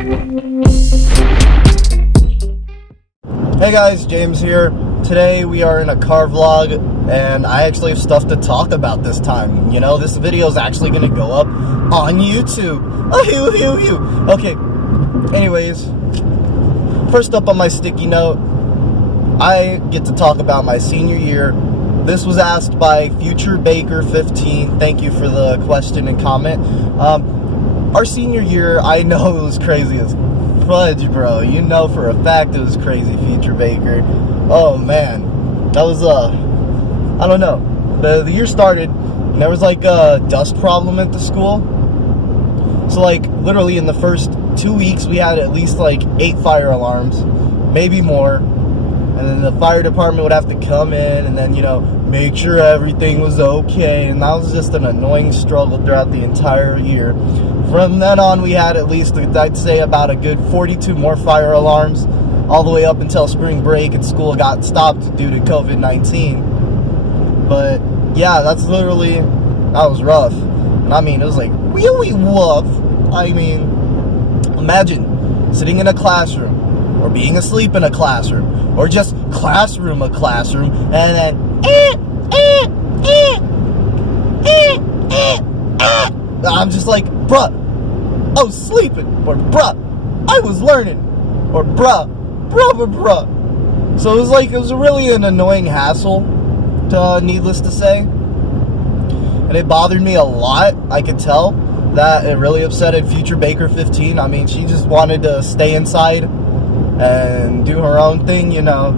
Hey guys, James here. Today we are in a car vlog, and I actually have stuff to talk about this time. You know, this video is actually going to go up on YouTube. Oh, okay, anyways, first up on my sticky note, I get to talk about my senior year. This was asked by Future Baker 15. Thank you for the question and comment. Our senior year, I know it was crazy as fudge, bro. You know for a fact it was crazy, Future Baker. Oh man, that was I don't know. The year started, and there was like a dust problem at the school. So like literally in the first 2 weeks, we had at least like 8 fire alarms, maybe more. And then the fire department would have to come in and then, you know, make sure everything was okay. And that was just an annoying struggle throughout the entire year. From then on, we had at least, I'd say, about a good 42 more fire alarms, all the way up until spring break and school got stopped due to COVID-19. But yeah, that was rough. And I mean, it was like really rough. I mean, imagine sitting in a classroom, or being asleep in a classroom, or just classroom, and then I'm just like, bruh, I was sleeping, or bruh, I was learning, or bruh. So it was really an annoying hassle, needless to say, and it bothered me a lot. I could tell that it really upsetted Future Baker 15. I mean, she just wanted to stay inside and do her own thing, you know.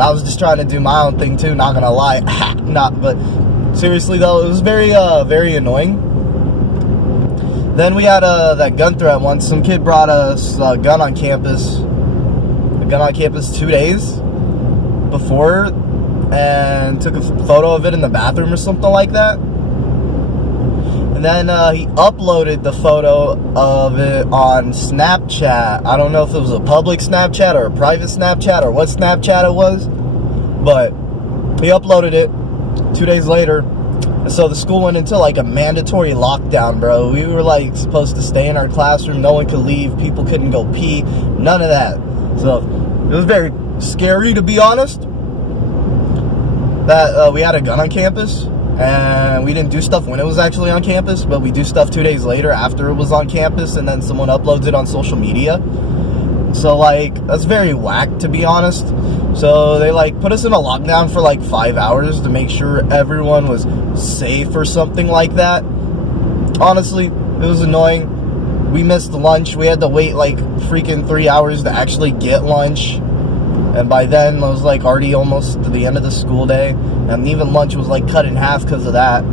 I was just trying to do my own thing too, not gonna lie. But seriously though, it was very annoying. Then we had that gun threat once. Some kid brought us a gun on campus 2 days before, and took a photo of it in the bathroom or something like that. And then he uploaded the photo of it on Snapchat. I don't know if it was a public Snapchat or a private Snapchat or what Snapchat it was, but he uploaded it 2 days later. And so the school went into like a mandatory lockdown, bro. We were like supposed to stay in our classroom. No one could leave. People couldn't go pee. None of that. So it was very scary, to be honest, that we had a gun on campus. And we didn't do stuff when it was actually on campus, but we do stuff 2 days later after it was on campus, and then someone uploads it on social media. So like, that's very whack, to be honest. So they like put us in a lockdown for like 5 hours to make sure everyone was safe or something like that. Honestly, it was annoying. We missed lunch. We had to wait like freaking 3 hours to actually get lunch. And by then, it was like already almost to the end of the school day. And even lunch was like cut in half because of that.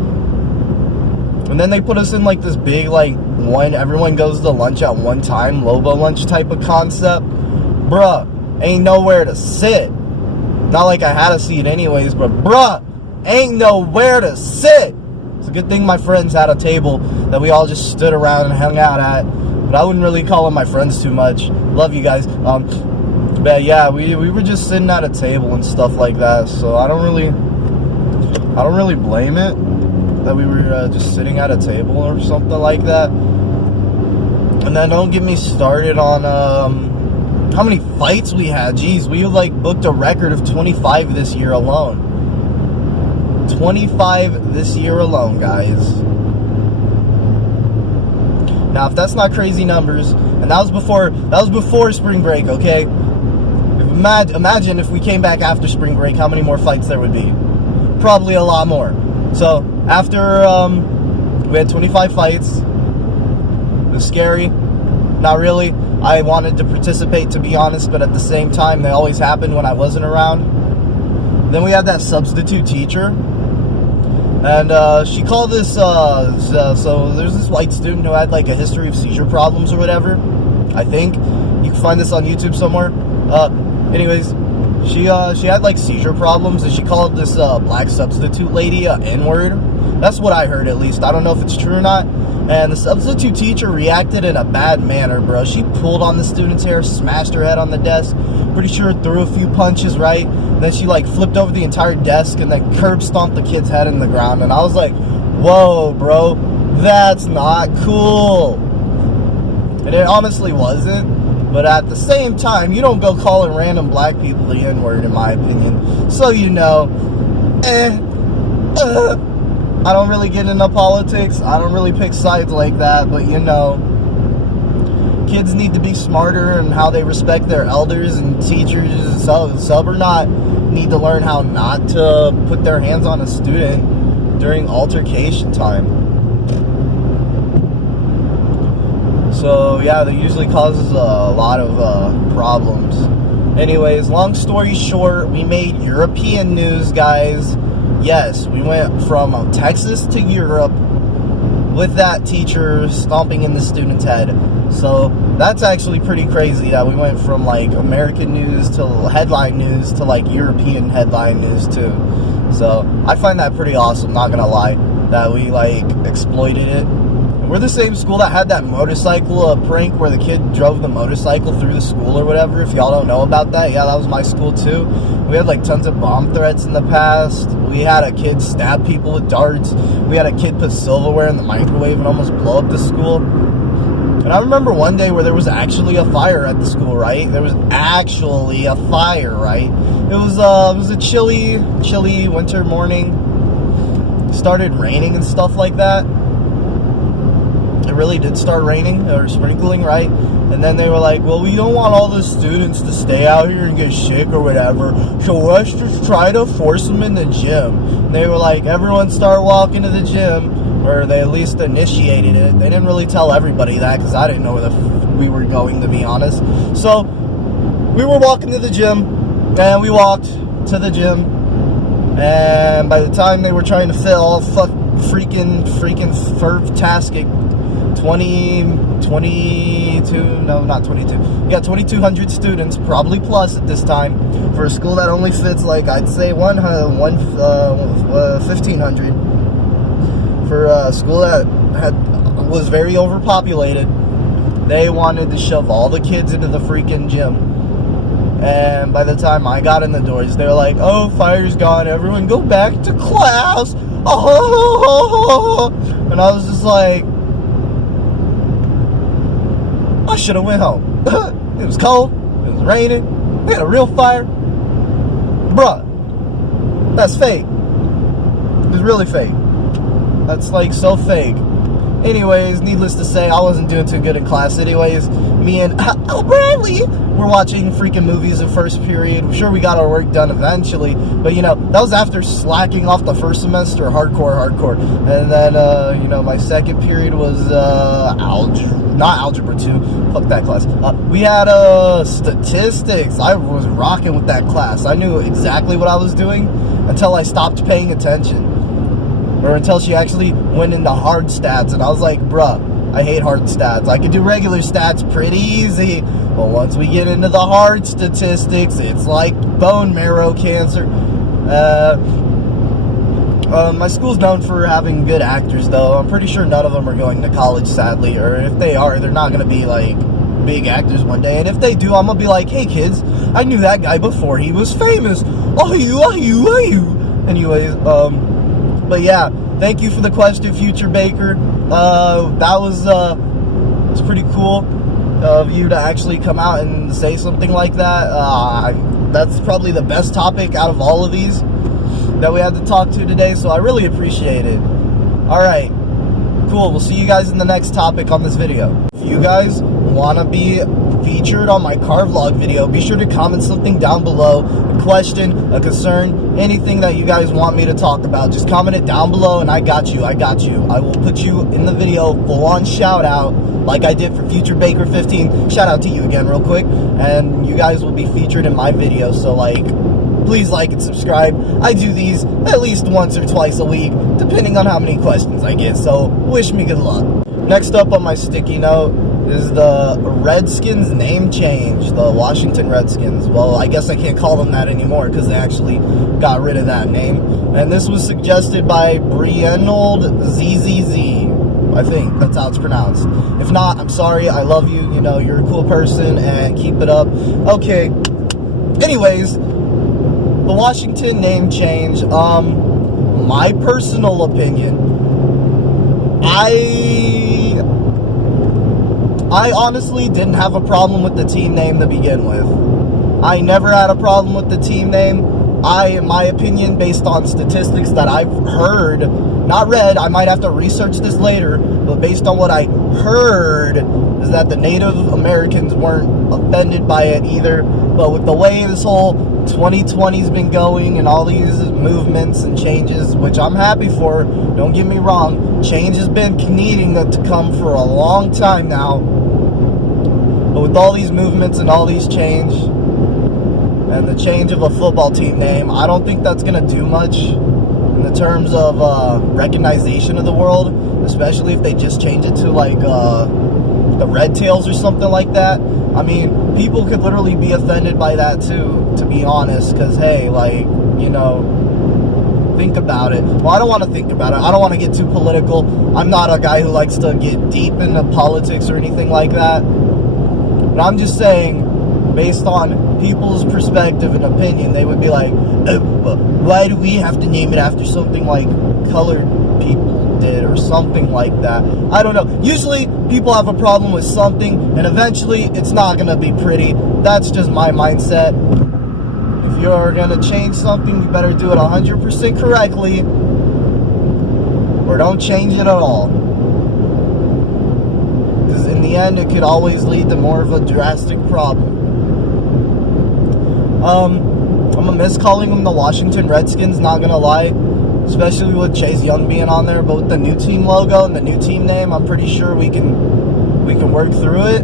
And then they put us in like this big, like, everyone goes to lunch at one time, Lobo lunch type of concept. Bruh, ain't nowhere to sit. Not like I had a seat anyways, but bruh, ain't nowhere to sit. It's a good thing my friends had a table that we all just stood around and hung out at. But I wouldn't really call them my friends too much. Love you guys. But yeah, we were just sitting at a table and stuff like that. So I don't really blame it that we were just sitting at a table or something like that. And then don't get me started on how many fights we had. Jeez, we like booked a record of 25 this year alone. 25 this year alone, guys. Now, if that's not crazy numbers, and that was before spring break, okay? Imagine if we came back after spring break, how many more fights there would be. Probably a lot more. So after we had 25 fights, it was scary. Not really. I wanted to participate, to be honest, but at the same time, they always happened when I wasn't around. Then we had that substitute teacher, and she called this, so there's this white student who had like a history of seizure problems or whatever, I think. You can find this on YouTube somewhere. Anyways, she had like seizure problems, and she called this black substitute lady a N-word. That's what I heard, at least. I don't know if it's true or not. And the substitute teacher reacted in a bad manner, bro. She pulled on the student's hair, smashed her head on the desk. Pretty sure threw a few punches, right? And then she like flipped over the entire desk and then curb stomped the kid's head in the ground. And I was like, whoa, bro, that's not cool. And it honestly wasn't. But at the same time, you don't go calling random black people the N-word, in my opinion. So, you know, I don't really get into politics. I don't really pick sides like that. But, you know, kids need to be smarter in how they respect their elders, and teachers, sub or not, need to learn how not to put their hands on a student during altercation time. So yeah, that usually causes a lot of problems. Anyways, long story short, we made European news, guys. Yes, we went from Texas to Europe with that teacher stomping in the student's head. So that's actually pretty crazy that we went from like American news to headline news to like European headline news too. So I find that pretty awesome, not gonna lie, that we like exploited it. We're the same school that had that motorcycle prank where the kid drove the motorcycle through the school or whatever. If y'all don't know about that, yeah, that was my school too. We had like tons of bomb threats in the past. We had a kid stab people with darts. We had a kid put silverware in the microwave and almost blow up the school. And I remember one day where there was actually a fire at the school, right? There was actually a fire, right? It was a chilly winter morning. It started raining and stuff like that. It really did start raining or sprinkling, right? And then they were like, well, we don't want all the students to stay out here and get sick or whatever, so let's just try to force them in the gym. And they were like, everyone start walking to the gym, or they at least initiated it. They didn't really tell everybody that because I didn't know where we were going, to be honest. So we were walking to the gym, and we walked to the gym, and by the time they were trying to fit all freaking ferv-tastic 2,200 students, probably plus at this time, for a school that only fits like, I'd say 1,500, for a school that was very overpopulated. They wanted to shove all the kids into the freaking gym. And by the time I got in the doors, they were like, oh, fire's gone, everyone go back to class. And I was just like, I should have went home. It was cold. It was raining. We had a real fire. Bruh, that's fake. It's really fake. That's like so fake. Anyways, needless to say, I wasn't doing too good in class anyways. Me and Al Bradley were watching freaking movies in first period. I'm sure we got our work done eventually. But, you know, that was after slacking off the first semester, hardcore. And then, you know, my second period was not algebra 2. Fuck that class. We had statistics. I was rocking with that class. I knew exactly what I was doing until I stopped paying attention. Or until she actually went into hard stats, and I was like, bruh, I hate hard stats. I could do regular stats pretty easy, but once we get into the hard statistics, it's like bone marrow cancer. My school's known for having good actors, though. I'm pretty sure none of them are going to college, sadly, or if they are, they're not going to be, like, big actors one day. And if they do, I'm going to be like, hey, kids, I knew that guy before he was famous. Oh, you. Anyways, but yeah, thank you for the question, Future Baker. That was pretty cool of you to actually come out and say something like that. That's probably the best topic out of all of these that we had to talk to today, so I really appreciate it. Alright, cool. We'll see you guys in the next topic on this video. If you guys want to be featured on my car vlog video, be sure to comment something down below, a question, a concern, anything that you guys want me to talk about. Just comment it down below and I got you. I will put you in the video, full on shout out, like I did for Future Baker 15. Shout out to you again real quick, and you guys will be featured in my video. So like, please like and subscribe. I do these at least once or twice a week, depending on how many questions I get, so wish me good luck. Next up on my sticky note is the Redskins name change, the Washington Redskins. Well, I guess I can't call them that anymore because they actually got rid of that name. And this was suggested by Brienold ZZZ. I think that's how it's pronounced. If not, I'm sorry. I love you. You know, you're a cool person and keep it up. Okay. Anyways, the Washington name change. My personal opinion, I honestly didn't have a problem with the team name to begin with. I never had a problem with the team name. In my opinion, based on statistics that I've heard, not read, I might have to research this later, but based on what I heard, is that the Native Americans weren't offended by it either. But with the way this whole 2020's been going and all these movements and changes, which I'm happy for, don't get me wrong, change has been needing to come for a long time now. But with all these movements and all these change, and the change of a football team name, I don't think that's going to do much in the terms of recognition of the world, especially if they just change it to like the Red Tails or something like that. I mean, people could literally be offended by that too, to be honest, because hey, like, you know, think about it. Well, I don't want to think about it. I don't want to get too political. I'm not a guy who likes to get deep into politics or anything like that. But I'm just saying, based on people's perspective and opinion, they would be like, why do we have to name it after something like colored people did or something like that? I don't know. Usually people have a problem with something and eventually it's not going to be pretty. That's just my mindset. If you're going to change something, you better do it 100% correctly, or don't change it at all. Because in the end, it could always lead to more of a drastic problem. I'm gonna miss calling them the Washington Redskins, not gonna lie, especially with Chase Young being on there. But with the new team logo and the new team name, I'm pretty sure we can work through it.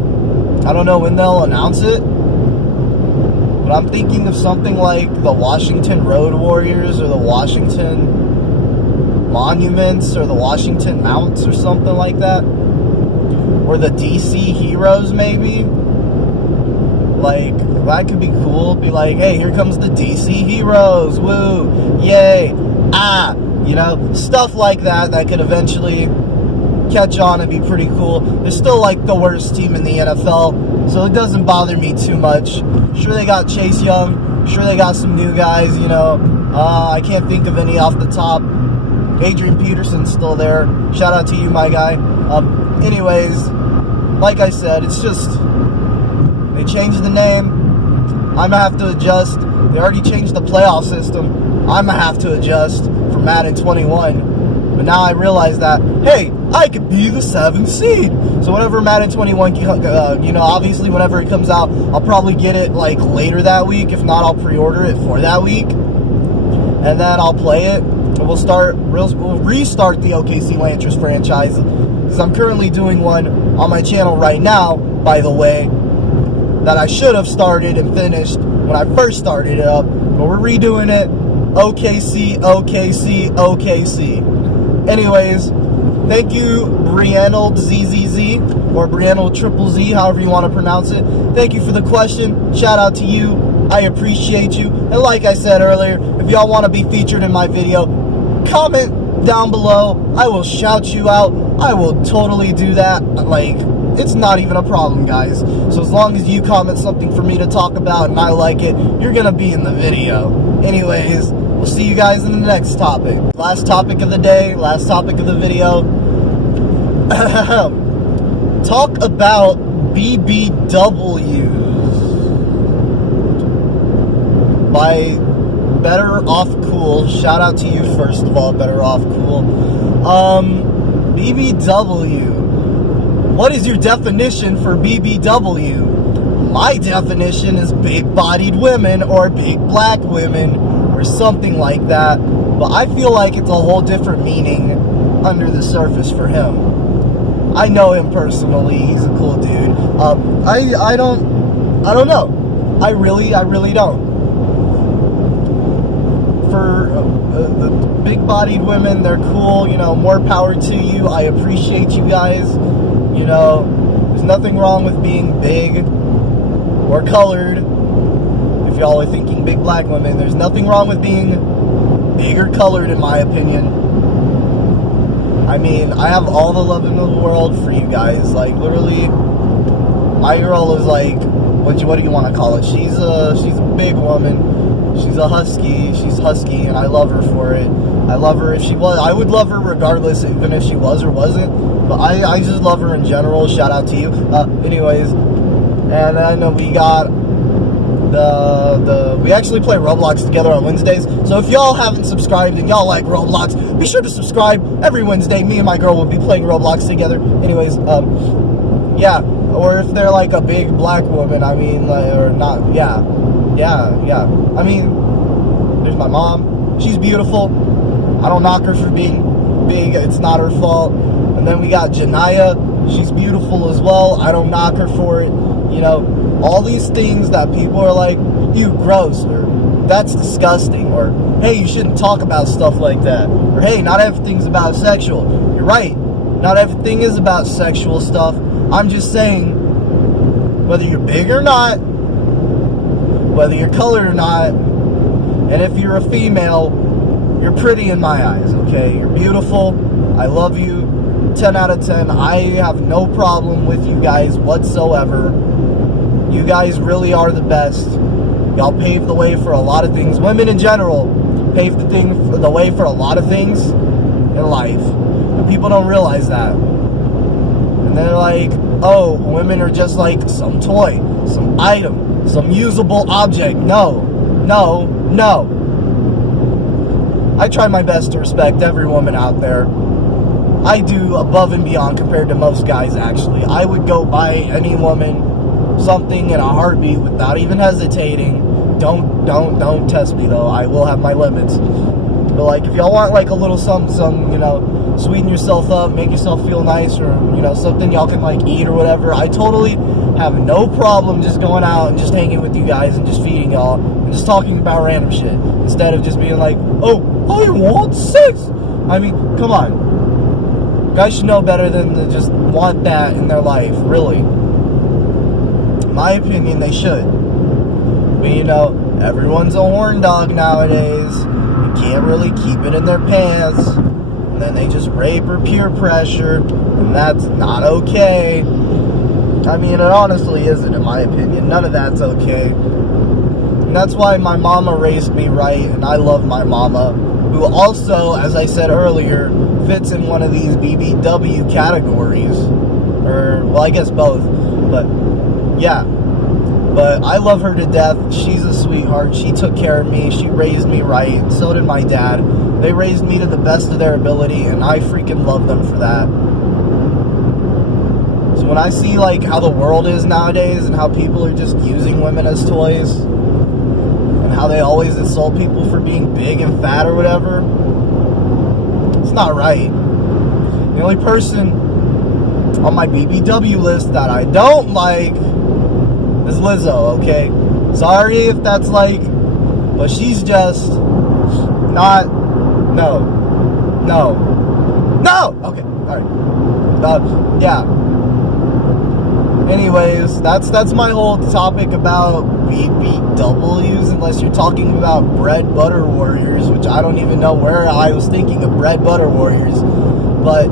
I don't know when they'll announce it, but I'm thinking of something like the Washington Road Warriors or the Washington Monuments or the Washington Mounts or something like that, or the DC Heroes maybe. Like, that could be cool. Be like, hey, here comes the DC Heroes. Woo. Yay. Ah. You know, stuff like that that could eventually catch on and be pretty cool. They're still like the worst team in the NFL, so it doesn't bother me too much. Sure, they got Chase Young. Sure, they got some new guys, you know. I can't think of any off the top. Adrian Peterson's still there. Shout out to you, my guy. Anyways, like I said, it's just... they changed the name. I'm going to have to adjust. They already changed the playoff system. I'm going to have to adjust for Madden 21. But now I realize that, hey, I could be the 7th seed. So whenever Madden 21, you know, obviously whenever it comes out, I'll probably get it like later that week. If not, I'll pre-order it for that week. And then I'll play it. And we'll restart the OKC Lantras franchise. Because I'm currently doing one on my channel right now, by the way, that I should have started and finished when I first started it up, but we're redoing it. OKC, OKC, OKC. Anyways, thank you, Briannold ZZZ, or Briannold Triple Z, however you want to pronounce it. Thank you for the question. Shout out to you. I appreciate you. And like I said earlier, if y'all want to be featured in my video, comment down below. I will shout you out. I will totally do that. Like, it's not even a problem, guys. So as long as you comment something for me to talk about and I like it, you're gonna be in the video. Anyways, we'll see you guys in the next topic. Last topic of the day, last topic of the video. Talk about BBWs by Better Off Cool. Shout out to you, first of all, Better Off Cool. BBW. What is your definition for BBW? My definition is big-bodied women or big black women or something like that. But I feel like it's a whole different meaning under the surface for him. I know him personally. He's a cool dude. I don't know. I really don't. For the big-bodied women, they're cool. You know, more power to you. I appreciate you guys. You know, there's nothing wrong with being big or colored. If y'all are thinking big black women, there's nothing wrong with being big or colored, in my opinion. I mean, I have all the love in the world for you guys. Like, literally, my girl is like, what do you want to call it? She's a big woman. She's a husky. She's husky, and I love her for it. I love her if she was. I would love her regardless, even if she was or wasn't. But I just love her in general. Shout out to you. Anyways, and then we got we actually play Roblox together on Wednesdays. So if y'all haven't subscribed and y'all like Roblox, be sure to subscribe. Every Wednesday, me and my girl will be playing Roblox together. Anyways, yeah. Or if they're like a big black woman, I mean, like, or not, yeah. I mean, there's my mom. She's beautiful. I don't knock her for being big. It's not her fault. And then we got Janaya. She's beautiful as well. I don't knock her for it. You know, all these things that people are like, you gross, or that's disgusting, or hey, you shouldn't talk about stuff like that, or hey, not everything's about sexual. You're right. Not everything is about sexual stuff. I'm just saying, whether you're big or not, whether you're colored or not, and if you're a female, you're pretty in my eyes, okay? You're beautiful. I love you. 10 out of 10. I have no problem with you guys whatsoever. You guys really are the best. Y'all paved the way for a lot of things. Women in general paved the way for a lot of things in life. And people don't realize that. And they're like, oh, women are just like some toy, some item, some usable object. No. I try my best to respect every woman out there. I do above and beyond compared to most guys, actually. I would go buy any woman something in a heartbeat without even hesitating. Don't test me, though. I will have my limits. But, like, if y'all want, like, a little something, you know, sweeten yourself up, make yourself feel nice, or, you know, something y'all can, like, eat or whatever, I totally have no problem just going out and just hanging with you guys and just feeding y'all and just talking about random shit instead of just being like, oh, I want sex. I mean, come on. Guys should know better than to just want that in their life, really. In my opinion, they should. But, you know, everyone's a horn dog nowadays. You can't really keep it in their pants. And then they just rape or peer pressure. And that's not okay. I mean, it honestly isn't, in my opinion. None of that's okay. And that's why my mama raised me right. And I love my mama, who also, as I said earlier, fits in one of these BBW categories. Or, well, I guess both. But, yeah. But I love her to death. She's a sweetheart. She took care of me. She raised me right. And so did my dad. They raised me to the best of their ability, and I freaking love them for that. So when I see, like, how the world is nowadays and how people are just using women as toys and how they always insult people for being big and fat or whatever, it's not right. The only person on my BBW list that I don't like is Lizzo, okay? Sorry if that's like, but she's just not, no. Okay, alright. Yeah. Anyways, that's my whole topic about BBWs, unless you're talking about bread butter warriors, which I don't even know where I was thinking of bread butter warriors, but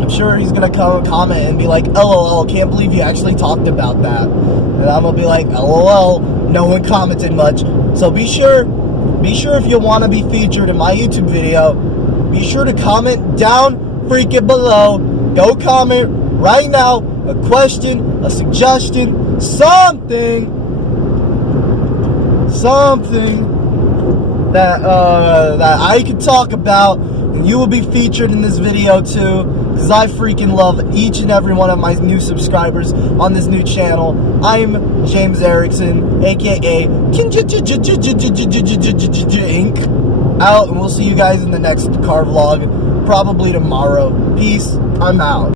I'm sure he's gonna come comment and be like, LOL, can't believe you actually talked about that. And I'm gonna be like, LOL, no one commented much. So be sure if you want to be featured in my YouTube video, be sure to comment down freaking below. Go comment right now, a question, a suggestion, something that I can talk about, and you will be featured in this video too, because I freaking love each and every one of my new subscribers on this new channel. I'm James Erickson, aka Ink, out, and we'll see you guys in the next car vlog, probably tomorrow. Peace, I'm out.